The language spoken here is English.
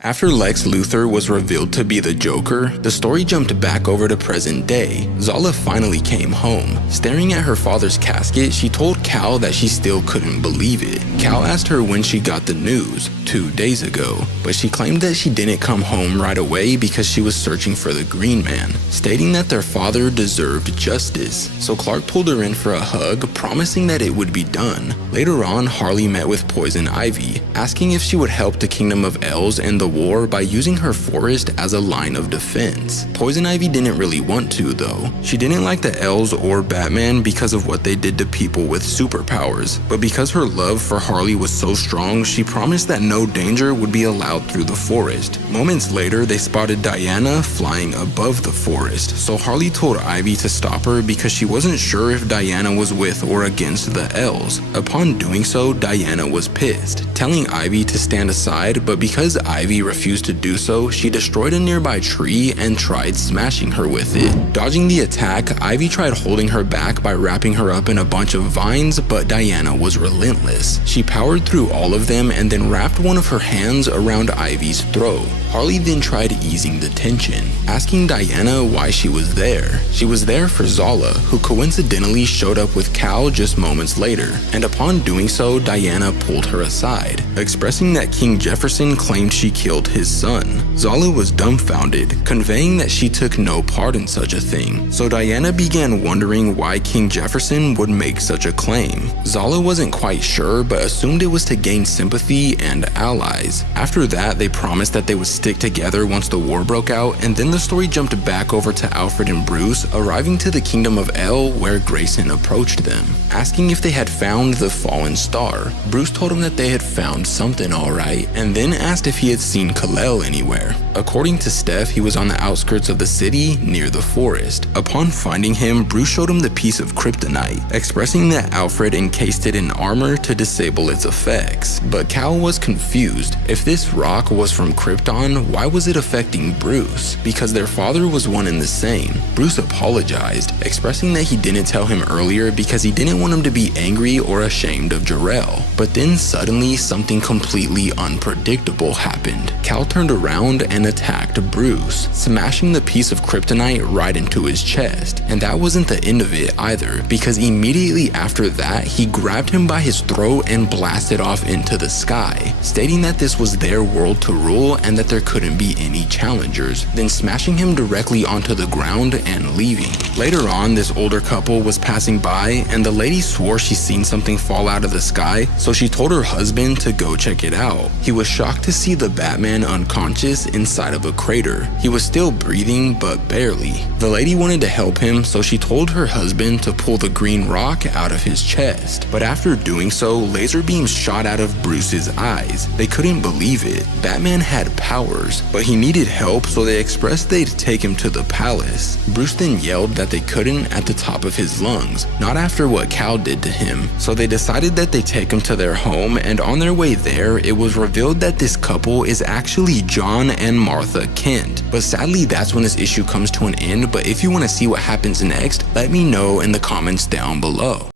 After Lex Luthor was revealed to be the Joker, the story jumped back over to present day. Zala finally came home. Staring at her father's casket, she told Cal that she still couldn't believe it. Cal asked her when she got the news, 2 days ago, but she claimed that she didn't come home right away because she was searching for the Green Man, stating that their father deserved justice. So Clark pulled her in for a hug, promising that it would be done. Later on, Harley met with Poison Ivy, asking if she would help the Kingdom of Elves and the war by using her forest as a line of defense. Poison Ivy didn't really want to though. She didn't like the Elves or Batman because of what they did to people with superpowers, but because her love for Harley was so strong, she promised that no danger would be allowed through the forest. Moments later, they spotted Diana flying above the forest, so Harley told Ivy to stop her because she wasn't sure if Diana was with or against the Elves. Upon doing so, Diana was pissed, telling Ivy to stand aside, but because Ivy refused to do so, she destroyed a nearby tree and tried smashing her with it. Dodging the attack, Ivy tried holding her back by wrapping her up in a bunch of vines, but Diana was relentless. She powered through all of them and then wrapped one of her hands around Ivy's throat. Harley then tried easing the tension, asking Diana why she was there. She was there for Zala, who coincidentally showed up with Cal just moments later, and upon doing so, Diana pulled her aside, expressing that King Jefferson claimed she killed his son. Zala was dumbfounded, conveying that she took no part in such a thing, so Diana began wondering why King Jefferson would make such a claim. Zala wasn't quite sure, but assumed it was to gain sympathy and allies. After that, they promised that they would stick together once the war broke out, and then the story jumped back over to Alfred and Bruce arriving to the Kingdom of El, where Grayson approached them, asking if they had found the fallen star. Bruce told him that they had found something alright, and then asked if he had seen Kal-El anywhere. According to Steph, he was on the outskirts of the city, near the forest. Upon finding him, Bruce showed him the piece of kryptonite, expressing that Alfred encased it in armor to disable its effects. But Cal was confused. If this rock was from Krypton, why was it affecting Bruce? Because their father was one and the same. Bruce apologized, expressing that he didn't tell him earlier because he didn't want him to be angry or ashamed of Jor-El. But then suddenly something completely unpredictable happened. Cal turned around and attacked Bruce, smashing the piece of kryptonite right into his chest. And that wasn't the end of it either, because immediately after that, he grabbed him by his throat and blasted off into the sky, stating that this was their world to rule and that there couldn't be any challengers, then smashing him directly onto the ground and leaving. Later on, this older couple was passing by, and the lady swore she seen something fall out of the sky, so she told her husband to go check it out. He was shocked to see the Batman unconscious inside of a crater. He was still breathing, but barely. The lady wanted to help him, so she told her husband to pull the green rock out of his chest. But after doing so, laser beams shot out of Bruce's eyes. They couldn't believe it. Batman had powers, but he needed help, so they expressed they'd take him to the palace. Bruce then yelled that they couldn't at the top of his lungs, not after what Cal did to him. So they decided that they'd take him to their home, and on their way there, it was revealed that this couple is actually John and Martha Kent. But sadly, that's when this issue comes to an end. But if you want to see what happens next, let me know in the comments down below.